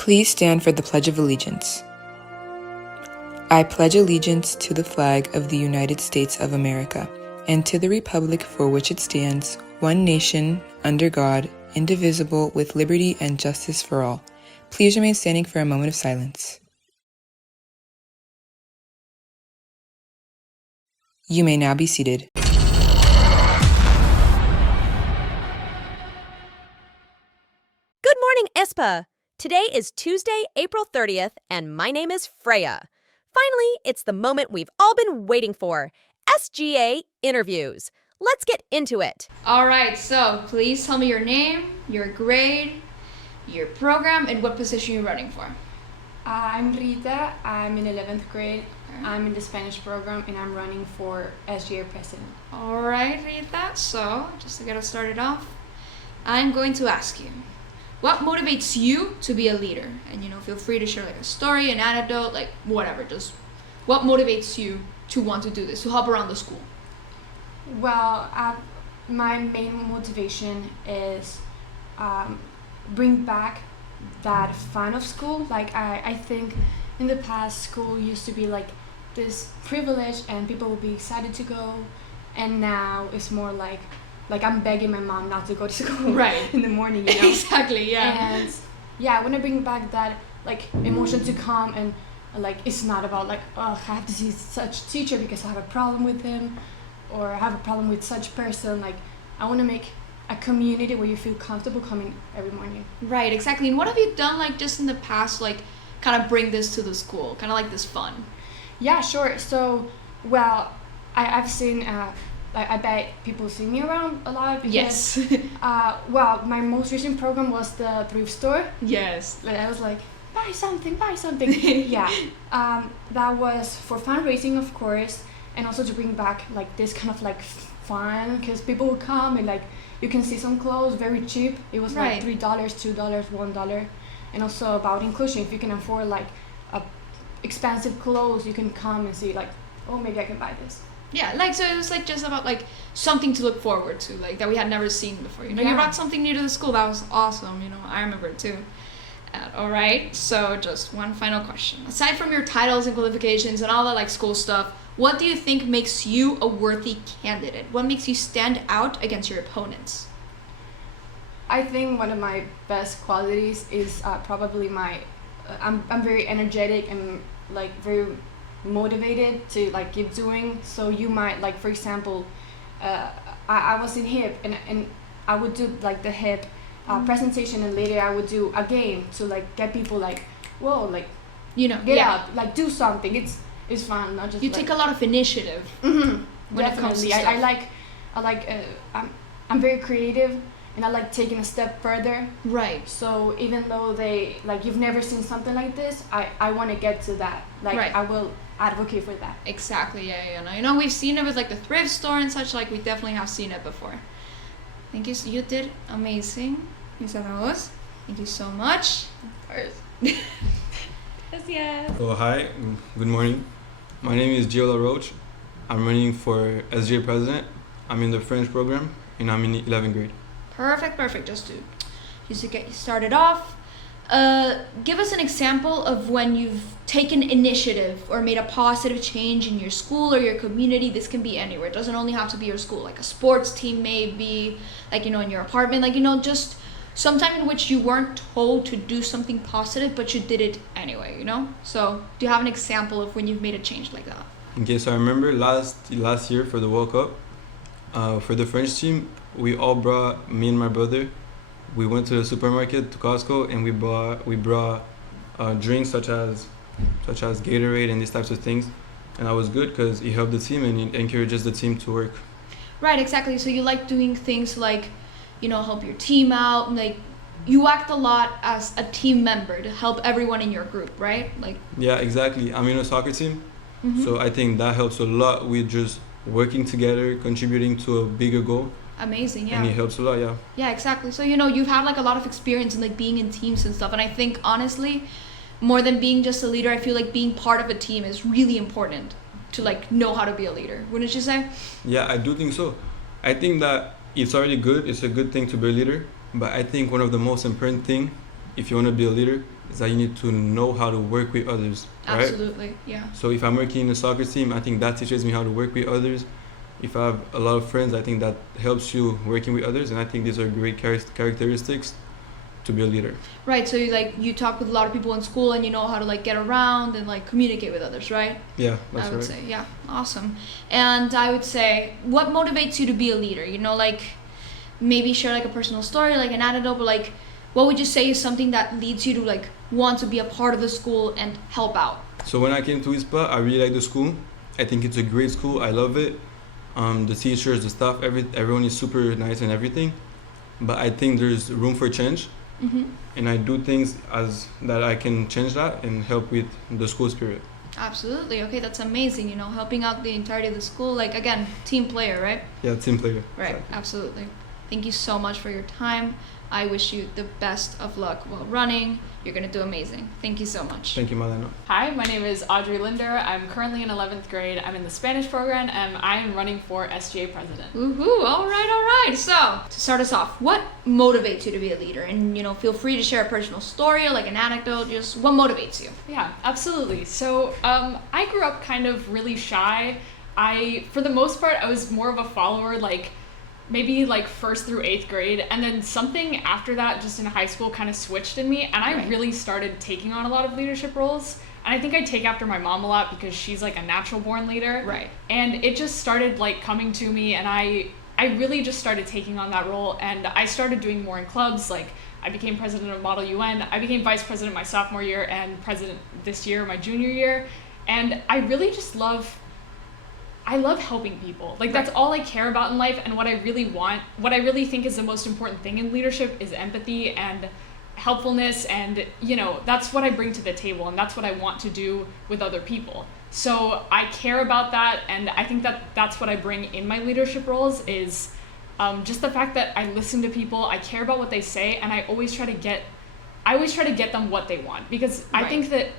Please stand for the Pledge of Allegiance. I pledge allegiance to the flag of the United States of America and to the republic for which it stands, one nation, under God, indivisible, with liberty and justice for all. Please remain standing for a moment of silence. You may now be seated. Good morning, ISPA. Today is Tuesday, April 30th, and my name is Freya. Finally, it's the moment we've all been waiting for, SGA interviews. Let's get into it. All right, so please tell me your name, your grade, your program, and what position you're running for. I'm Rita. I'm in 11th grade. Okay. I'm in the Spanish program, and I'm running for SGA president. All right, Rita, so just to get us started off, I'm going to ask you, what motivates you to be a leader? And, feel free to share like a story, an anecdote, like whatever. Just what motivates you to want to do this, to help around the school? Well, my main motivation is bring back that fun of school. Like I think in the past, school used to be like this privilege and people would be excited to go, and now it's more like I'm begging my mom not to go to school right in the morning, Exactly, yeah. And yeah, I want to bring back that like emotion to come, and like it's not about like, oh, I have to see such teacher because I have a problem with him, or I have a problem with such person. Like I want to make a community where you feel comfortable coming every morning. Right, exactly. And what have you done like just in the past, like kind of bring this to the school, kind of like this fun? Yeah, sure. So, well, I've seen, I bet people see me around a lot because, yes. well, my most recent program was the thrift store. Yes. I was like, buy something. Yeah. That was for fundraising, of course, and also to bring back like this kind of like fun, because people would come and like you can see some clothes very cheap. It was right. like $3, $2, $1, and also about inclusion. If you can afford like expensive clothes, you can come and see like, oh, maybe I can buy this. Yeah, like so it was like just about like something to look forward to, like that we had never seen before. You Yeah. brought something new to the school. That was awesome. I remember it too. All right, so just one final question. Aside from your titles and qualifications and all that like school stuff, what do you think makes you a worthy candidate? What makes you stand out against your opponents? I think one of my best qualities is probably I'm very energetic and like very motivated to like keep doing. So you might like, for example, I was in hip and I would do like the hip presentation, and later I would do a game to like get people like, whoa, like get out, like do something. It's fun, not just you like, take a lot of initiative. Mm-hmm. When it comes to Definitely. stuff. I'm very creative, and I like taking a step further. Right. So even though they like you've never seen something like this, I want to get to that. Like right. I will advocate for that. Exactly. Yeah. We've seen it with like the thrift store and such. Like we definitely have seen it before. Thank you. You did amazing. Thank you so much. Of course. Yes. Oh, hi. Good morning. My name is Jola. I'm running for SGA president. I'm in the French program, and I'm in 11th grade. Perfect. Just to get you started off, give us an example of when you've taken initiative or made a positive change in your school or your community. This can be anywhere. It doesn't only have to be your school. Like a sports team, maybe, like, in your apartment, like, just sometime in which you weren't told to do something positive, but you did it anyway, So do you have an example of when you've made a change like that? Okay, so I remember last year for the World Cup, for the French team, we all brought, me and my brother, we went to the supermarket, to Costco, and we brought drinks such as Gatorade and these types of things. And that was good because it helped the team and it encourages the team to work. Right, exactly. So you like doing things like, help your team out, and like you act a lot as a team member to help everyone in your group, right? Like. Yeah, exactly. I'm in a soccer team, mm-hmm. so I think that helps a lot with just working together, contributing to a bigger goal. Amazing, yeah. And it helps a lot, yeah. Yeah, exactly. So, you've had like a lot of experience in like being in teams and stuff, and I think honestly, more than being just a leader, I feel like being part of a team is really important to like know how to be a leader. Wouldn't you say? Yeah, I do think so. I think that it's already good. It's a good thing to be a leader, but I think one of the most important thing if you want to be a leader, is that you need to know how to work with others, right? Absolutely, yeah. So if I'm working in a soccer team, I think that teaches me how to work with others. If I have a lot of friends, I think that helps you working with others, and I think these are great characteristics to be a leader. Right, so you talk with a lot of people in school and you know how to like get around and like communicate with others, right? Yeah, that's I would right. say, yeah, awesome. And I would say, what motivates you to be a leader? You know, like maybe share like a personal story, like an anecdote, but like what would you say is something that leads you to like want to be a part of the school and help out? So when I came to ISPA, I really like the school. I think it's a great school. I love it. The teachers, the staff, everyone is super nice and everything. But I think there's room for change. Mm-hmm. And I do things as that I can change that and help with the school spirit. Absolutely. Okay, that's amazing. You know, helping out the entirety of the school. Like again, team player, right? Yeah, team player. Right. Exactly. Absolutely. Thank you so much for your time. I wish you the best of luck while running. You're gonna do amazing. Thank you so much. Thank you, Malena. Hi, my name is Audrey Linder. I'm currently in 11th grade. I'm in the Spanish program and I am running for SGA president. Woohoo! All right. So to start us off, what motivates you to be a leader? And you know, feel free to share a personal story or like an anecdote. Just what motivates you? Yeah, absolutely. So I grew up kind of really shy. For the most part, I was more of a follower, like maybe like 1st through 8th grade, and then something after that just in high school kind of switched in me, and I really started taking on a lot of leadership roles. And I think I take after my mom a lot because she's like a natural born leader. Right. And it just started like coming to me, and I really just started taking on that role, and I started doing more in clubs. Like I became president of Model UN. I became vice president my sophomore year and president this year, my junior year. And I really just love helping people. Like that's all I care about in life, and what I really think is the most important thing in leadership is empathy and helpfulness, and you know, that's what I bring to the table, and that's what I want to do with other people. So I care about that, and I think that that's what I bring in my leadership roles is just the fact that I listen to people, I care about what they say, and I always try to get them what they want, because I think that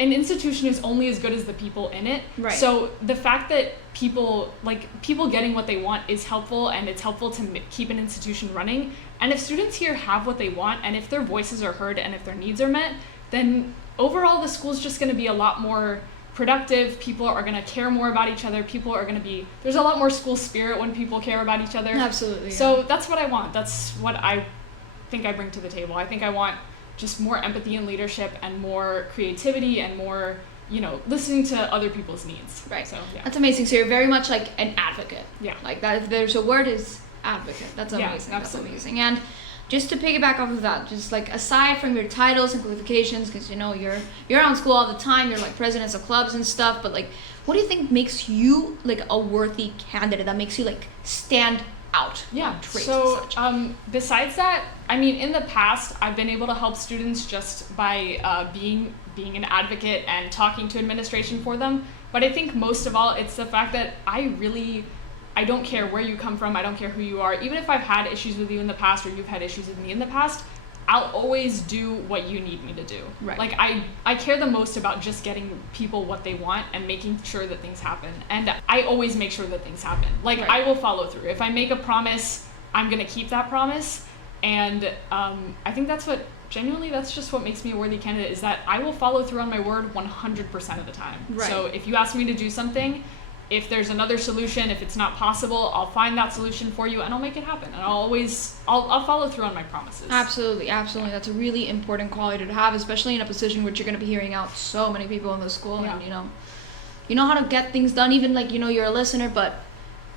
an institution is only as good as the people in it. Right. So the fact that people getting what they want is helpful, and it's helpful to keep an institution running. And if students here have what they want, and if their voices are heard, and if their needs are met, then overall the school's just going to be a lot more productive. People are going to care more about each other. There's a lot more school spirit when people care about each other. Absolutely. So that's what I want. That's what I think I bring to the table. I think I want just more empathy and leadership, and more creativity, and more, you know, listening to other people's needs. Right. So yeah. That's amazing. So you're very much like an advocate. Yeah. Like that. If there's a word, is advocate. That's amazing. Yeah, That's absolutely. amazing. And just to piggyback off of that, just like aside from your titles and qualifications, because you know you're around school all the time. You're like presidents of clubs and stuff. But like, what do you think makes you like a worthy candidate? That makes you like stand out. Yeah. Traits So and such? besides that, I mean, in the past, I've been able to help students just by being an advocate and talking to administration for them. But I think most of all, it's the fact that I don't care where you come from. I don't care who you are. Even if I've had issues with you in the past, or you've had issues with me in the past, I'll always do what you need me to do. Right. Like I care the most about just getting people what they want and making sure that things happen. And I always make sure that things happen. Like I will follow through. If I make a promise, I'm gonna keep that promise. And I think that's just what makes me a worthy candidate, is that I will follow through on my word 100% of the time. Right. So if you ask me to do something, if there's another solution, if it's not possible, I'll find that solution for you, and I'll make it happen. And I'll follow through on my promises. Absolutely. That's a really important quality to have, especially in a position where you're going to be hearing out so many people in the school. Yeah. And you know how to get things done. Even like you're a listener, but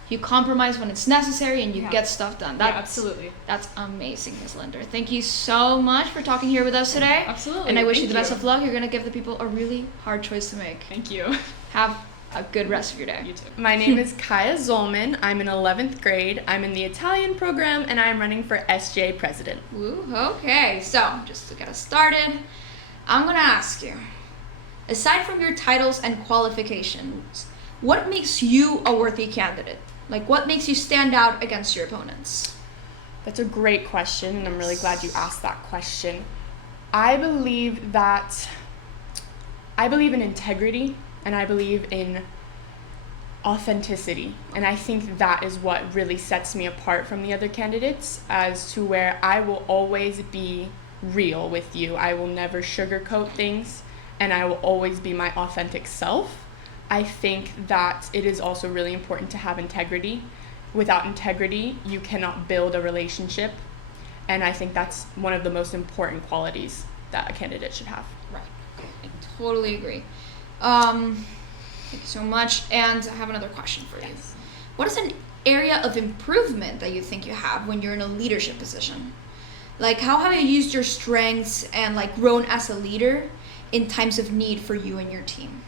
you compromise when it's necessary, and you get stuff done. Absolutely. That's amazing, Ms. Linder. Thank you so much for talking here with us today. Absolutely. And I wish you Thank the best of luck. You're going to give the people a really hard choice to make. Thank you. Have a good rest of your day. You too. My name is Kaya Zolman. I'm in 11th grade. I'm in the Italian program, and I'm running for SJ president. Woo, okay. So, just to get us started, I'm going to ask you, aside from your titles and qualifications, what makes you a worthy candidate? Like, what makes you stand out against your opponents? That's a great question, and I'm really glad you asked that question. I believe in integrity, and I believe in authenticity. And I think that is what really sets me apart from the other candidates, as to where I will always be real with you. I will never sugarcoat things, and I will always be my authentic self. I think that it is also really important to have integrity. Without integrity, you cannot build a relationship. And I think that's one of the most important qualities that a candidate should have. Right. I totally agree. Thank you so much. And I have another question for you. Yes. What is an area of improvement that you think you have when you're in a leadership position? Like, how have you used your strengths and like grown as a leader in times of need for you and your team?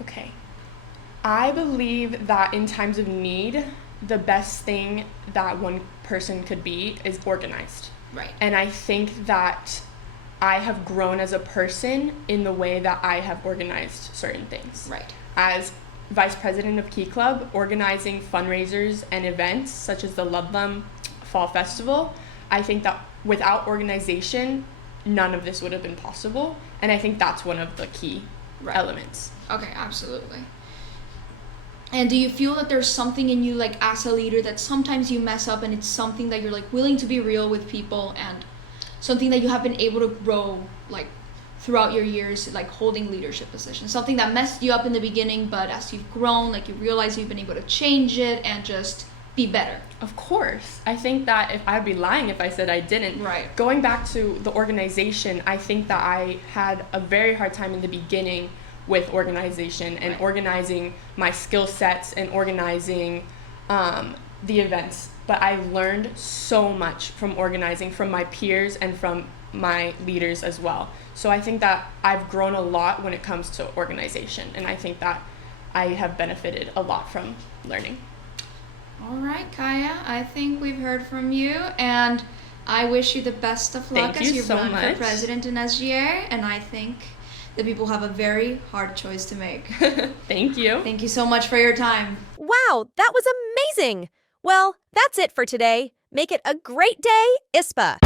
Okay. I believe that in times of need, the best thing that one person could be is organized. Right. And I think that I have grown as a person in the way that I have organized certain things. Right. As vice president of Key Club, organizing fundraisers and events such as the Ludlam Fall Festival, I think that without organization, none of this would have been possible. And I think that's one of the key elements. Okay, absolutely. And do you feel that there's something in you, like as a leader, that sometimes you mess up and it's something that you're like willing to be real with people, and something that you have been able to grow like throughout your years, like holding leadership positions? Something that messed you up in the beginning, but as you've grown, like you realize you've been able to change it and just be better. Of course. I think that if I'd be lying if I said I didn't. Right. Going back to the organization, I think that I had a very hard time in the beginning with organization and organizing my skill sets and organizing the events. But I learned so much from organizing, from my peers and from my leaders as well. So I think that I've grown a lot when it comes to organization, and I think that I have benefited a lot from learning. All right, Kaya, I think we've heard from you, and I wish you the best of luck Thank as you you so run much. for president in SGA, and I think that people have a very hard choice to make. Thank you. Thank you so much for your time. Wow, that was amazing! Well, that's it for today. Make it a great day, ISPA.